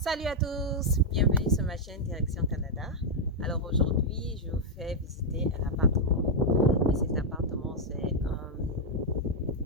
Salut à tous, bienvenue sur ma chaîne Direction Canada. Alors aujourd'hui, je vous fais visiter un appartement. Et cet appartement, c'est un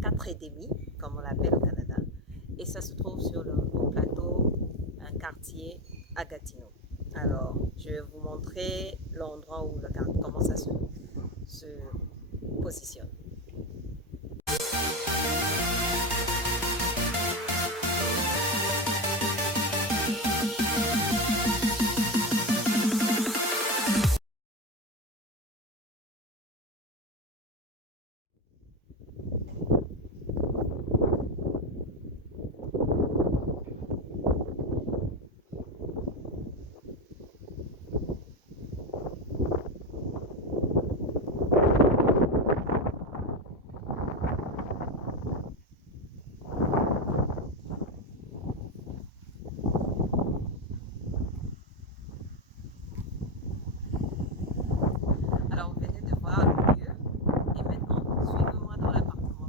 4,5, comme on l'appelle au Canada. Et ça se trouve sur le haut plateau, un quartier à Gatineau. Alors, je vais vous montrer l'endroit où comment ça se positionne. Alors, vous venez de voir le lieu. Et maintenant, suivez-moi dans l'appartement.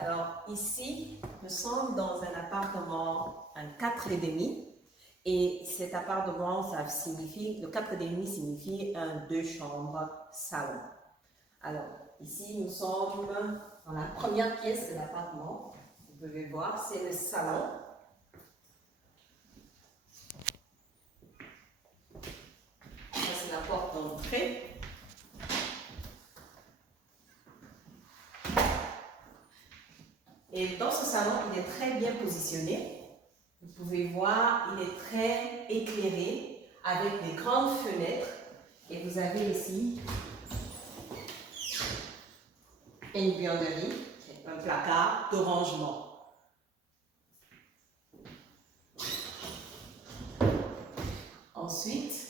Alors ici, nous sommes dans un appartement, un 4,5. Et cet appartement, ça signifie, le 4,5 signifie un 2 chambres salon. Alors ici, nous sommes dans la première pièce de l'appartement. Vous pouvez voir, c'est le salon. Ça, c'est la porte d'entrée. Et dans ce salon, il est très bien positionné. Vous pouvez voir, il est très éclairé avec des grandes fenêtres. Et vous avez ici une buanderie, un placard de rangement. Ensuite,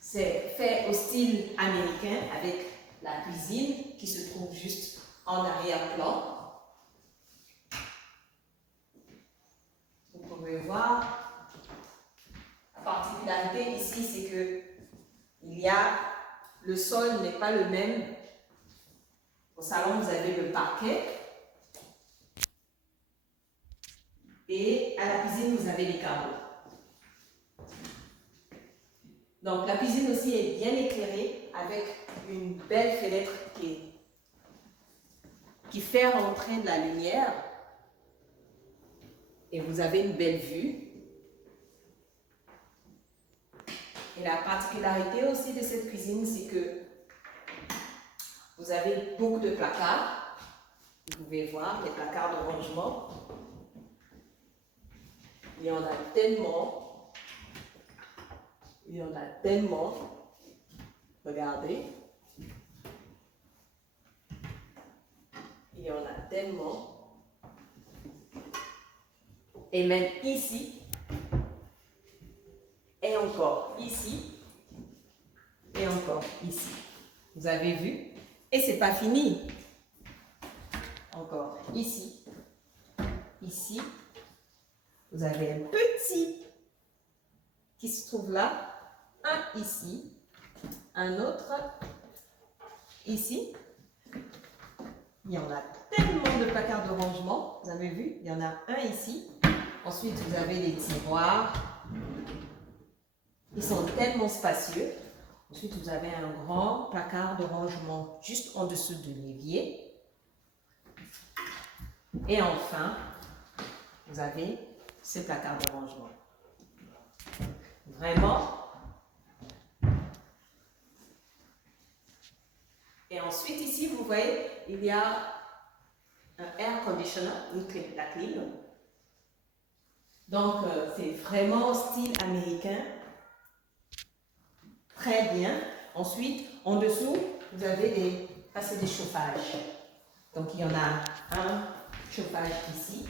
c'est fait au style américain avec la cuisine qui se trouve juste en arrière-plan. Vous pouvez voir, la particularité ici, c'est que le sol n'est pas le même. Au salon, vous avez le parquet. Et à la cuisine, vous avez les carreaux. Donc la cuisine aussi est bien éclairée avec une belle fenêtre qui fait rentrer de la lumière. Et vous avez une belle vue. Et la particularité aussi de cette cuisine, c'est que vous avez beaucoup de placards. Vous pouvez voir les placards de rangement. Il y en a tellement. Il y en a tellement. Regardez. Il y en a tellement. Et même ici. Et encore ici. Et encore ici. Vous avez vu? Et c'est pas fini. Encore ici. Ici. Vous avez un petit qui se trouve là. Un ici. Un autre ici. Il y en a tellement de placards de rangement. Vous avez vu? Il y en a un ici. Ensuite, vous avez les tiroirs. Ils sont tellement spacieux. Ensuite, vous avez un grand placard de rangement juste en dessous de l'évier. Et enfin, vous avez ce placard de rangement. Vraiment. Et ensuite, ici, vous voyez, il y a un air conditioner, la clim. Donc, c'est vraiment style américain. Très bien. Ensuite, en dessous, vous avez des chauffages. Donc, il y en a un chauffage ici.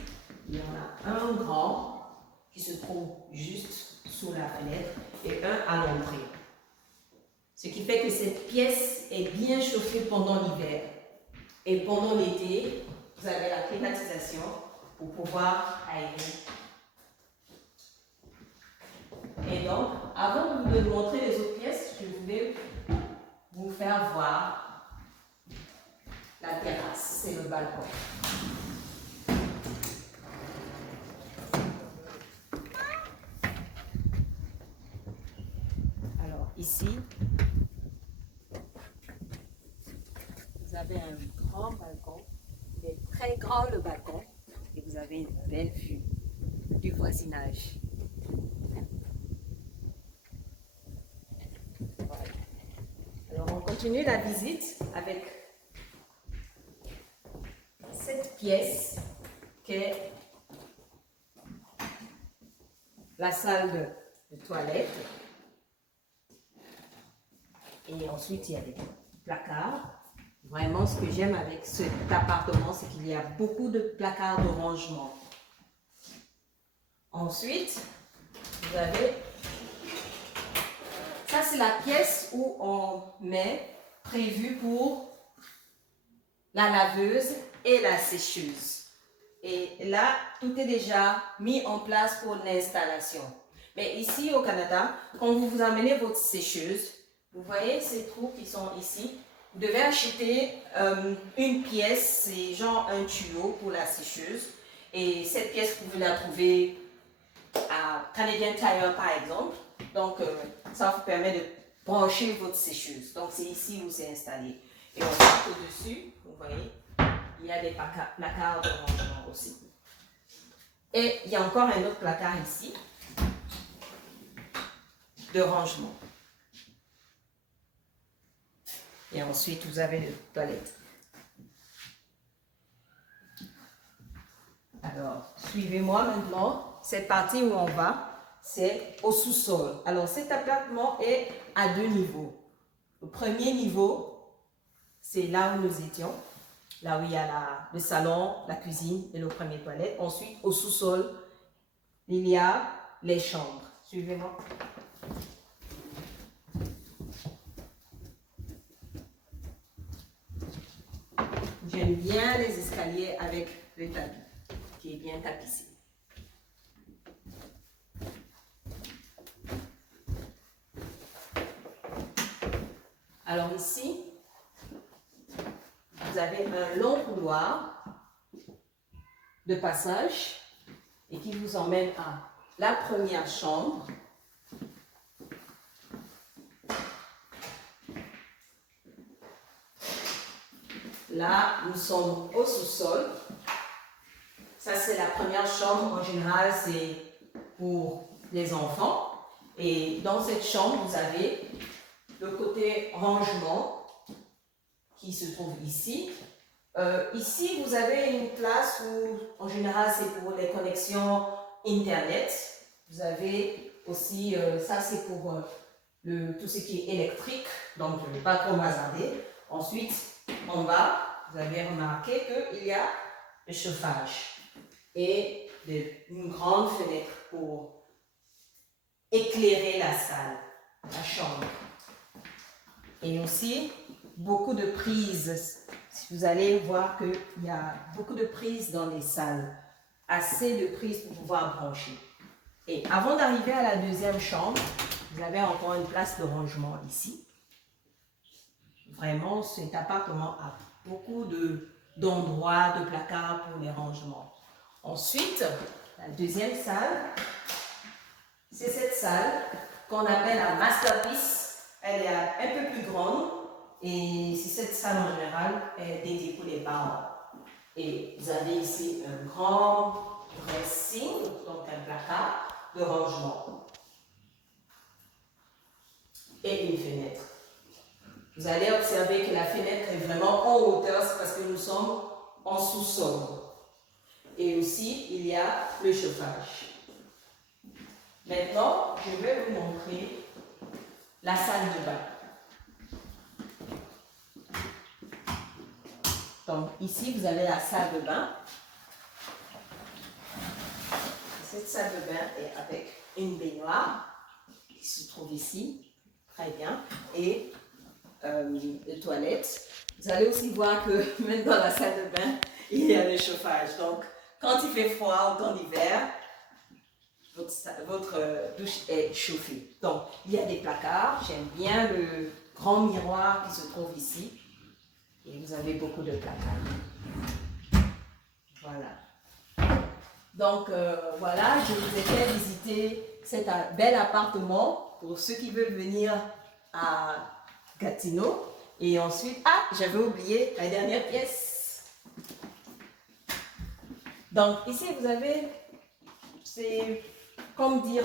Il y en a un grand qui se trouve juste sous la fenêtre et un à l'entrée. Ce qui fait que cette pièce est bien chauffée pendant l'hiver. Et pendant l'été, vous avez la climatisation pour pouvoir aérer. Et donc, avant de vous montrer les autres pièces, je voulais vous faire voir la terrasse, c'est le balcon. Alors ici, vous avez un grand balcon, il est très grand le balcon, et vous avez une belle vue du voisinage. Voilà. Alors on continue la visite avec cette pièce qui est la salle de toilette. Et ensuite, il y a des placards. Vraiment, ce que j'aime avec cet appartement, c'est qu'il y a beaucoup de placards de rangement. Ensuite, vous avez... Ça, c'est la pièce où on met prévu pour la laveuse et la sécheuse. Et là, tout est déjà mis en place pour l'installation. Mais ici, au Canada, quand vous amenez votre sécheuse, vous voyez ces trous qui sont ici. Vous devez acheter une pièce, c'est genre un tuyau pour la sécheuse. Et cette pièce, vous pouvez la trouver à Canadian Tire par exemple. Donc, ça vous permet de brancher votre sécheuse. Donc, c'est ici où c'est installé. Et on passe au-dessus, vous voyez, il y a des placards de rangement aussi. Et il y a encore un autre placard ici de rangement. Et ensuite, vous avez les toilettes. Alors, suivez-moi maintenant. Cette partie où on va, c'est au sous-sol. Alors, cet appartement est à 2 niveaux. Le premier niveau, c'est là où nous étions. Là où il y a le salon, la cuisine et le premier toilette. Ensuite, au sous-sol, il y a les chambres. Suivez-moi. J'aime bien les escaliers avec le tapis, qui est bien tapissé. Alors ici, vous avez un long couloir de passage et qui vous emmène à la première chambre. Là, nous sommes au sous-sol. Ça, c'est la première chambre. En général, c'est pour les enfants. Et dans cette chambre, vous avez le côté rangement qui se trouve ici. Ici, vous avez une place où, en général, c'est pour les connexions Internet. Vous avez aussi, ça c'est pour tout ce qui est électrique, donc je ne vais pas trop m'hasarder. Ensuite, en bas, vous avez remarqué qu'il y a le chauffage et une grande fenêtre pour éclairer la salle, la chambre. Et aussi, beaucoup de prises. Si vous allez voir qu'il y a beaucoup de prises dans les salles, assez de prises pour pouvoir brancher. Et avant d'arriver à la deuxième chambre, vous avez encore une place de rangement ici. Vraiment, cet appartement a beaucoup d'endroits, de placards pour les rangements. Ensuite, la deuxième salle, c'est cette salle qu'on appelle la masterpiece. Elle est un peu plus grande et c'est cette salle en général est dédiée pour les parents. Et vous avez ici un grand dressing, donc un placard de rangement et une fenêtre. Vous allez observer que la fenêtre est vraiment en hauteur, c'est parce que nous sommes en sous-sol. Et aussi, il y a le chauffage. Maintenant, je vais vous montrer la salle de bain. Donc, ici, vous avez la salle de bain. Cette salle de bain est avec une baignoire qui se trouve ici, très bien, et les toilettes. Vous allez aussi voir que même dans la salle de bain, il y a le chauffage. Donc, quand il fait froid, autant d'hiver, votre douche est chauffée. Donc, il y a des placards. J'aime bien le grand miroir qui se trouve ici. Et vous avez beaucoup de placards. Voilà. Donc, voilà, je vous ai fait visiter cet bel appartement pour ceux qui veulent venir à Gatineau. Et ensuite, j'avais oublié la dernière pièce. Donc, ici, vous avez, c'est comme dire,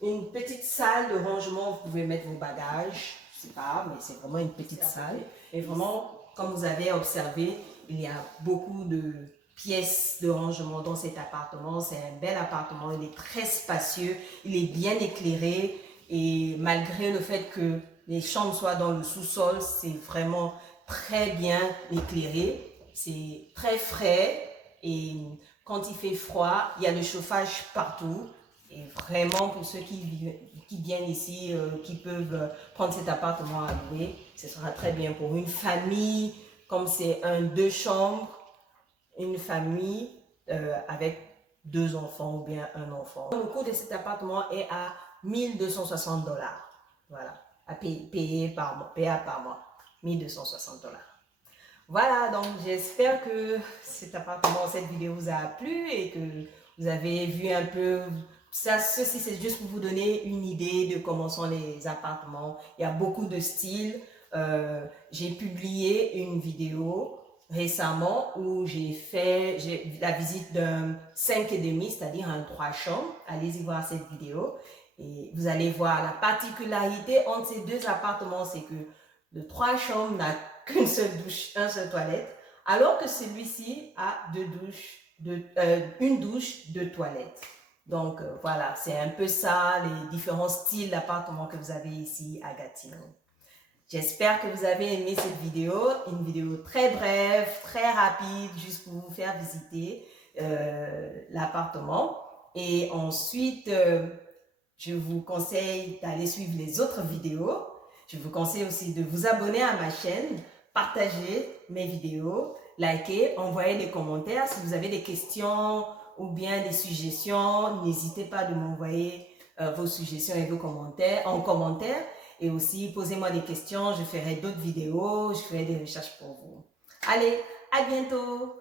une petite salle de rangement. Vous pouvez mettre vos bagages, je sais pas, mais c'est vraiment une petite salle. Et vraiment, comme vous avez observé, il y a beaucoup de pièces de rangement dans cet appartement. C'est un bel appartement, il est très spacieux, il est bien éclairé. Et malgré le fait que les chambres soient dans le sous-sol, c'est vraiment très bien éclairé. C'est très frais et quand il fait froid, il y a le chauffage partout. Et vraiment, pour ceux qui viennent ici, qui peuvent prendre cet appartement à louer, ce sera très bien pour une famille, comme c'est deux chambres, une famille avec 2 enfants ou bien un enfant. Le coût de cet appartement est à 1260 $. Voilà, à payer par mois, 1260 $. Voilà, donc j'espère que cet appartement, cette vidéo vous a plu et que vous avez vu un peu. Ceci, c'est juste pour vous donner une idée de comment sont les appartements. Il y a beaucoup de styles. J'ai publié une vidéo récemment où j'ai fait la visite d'un 5,5, c'est-à-dire un 3 chambres. Allez-y voir cette vidéo et vous allez voir la particularité entre ces deux appartements, c'est que le 3 chambres n'a qu'une seule douche, un seul toilette, alors que celui-ci a une douche, 2 toilettes. Donc voilà, c'est un peu ça, les différents styles d'appartements que vous avez ici à Gatineau. J'espère que vous avez aimé cette vidéo, une vidéo très brève, très rapide, juste pour vous faire visiter l'appartement. Et ensuite, je vous conseille d'aller suivre les autres vidéos. Je vous conseille aussi de vous abonner à ma chaîne, partager mes vidéos, liker, envoyer des commentaires. Si vous avez des questions ou bien des suggestions, n'hésitez pas de m'envoyer vos suggestions et vos commentaires en commentaire. Et aussi, posez-moi des questions, je ferai d'autres vidéos, je ferai des recherches pour vous. Allez, à bientôt!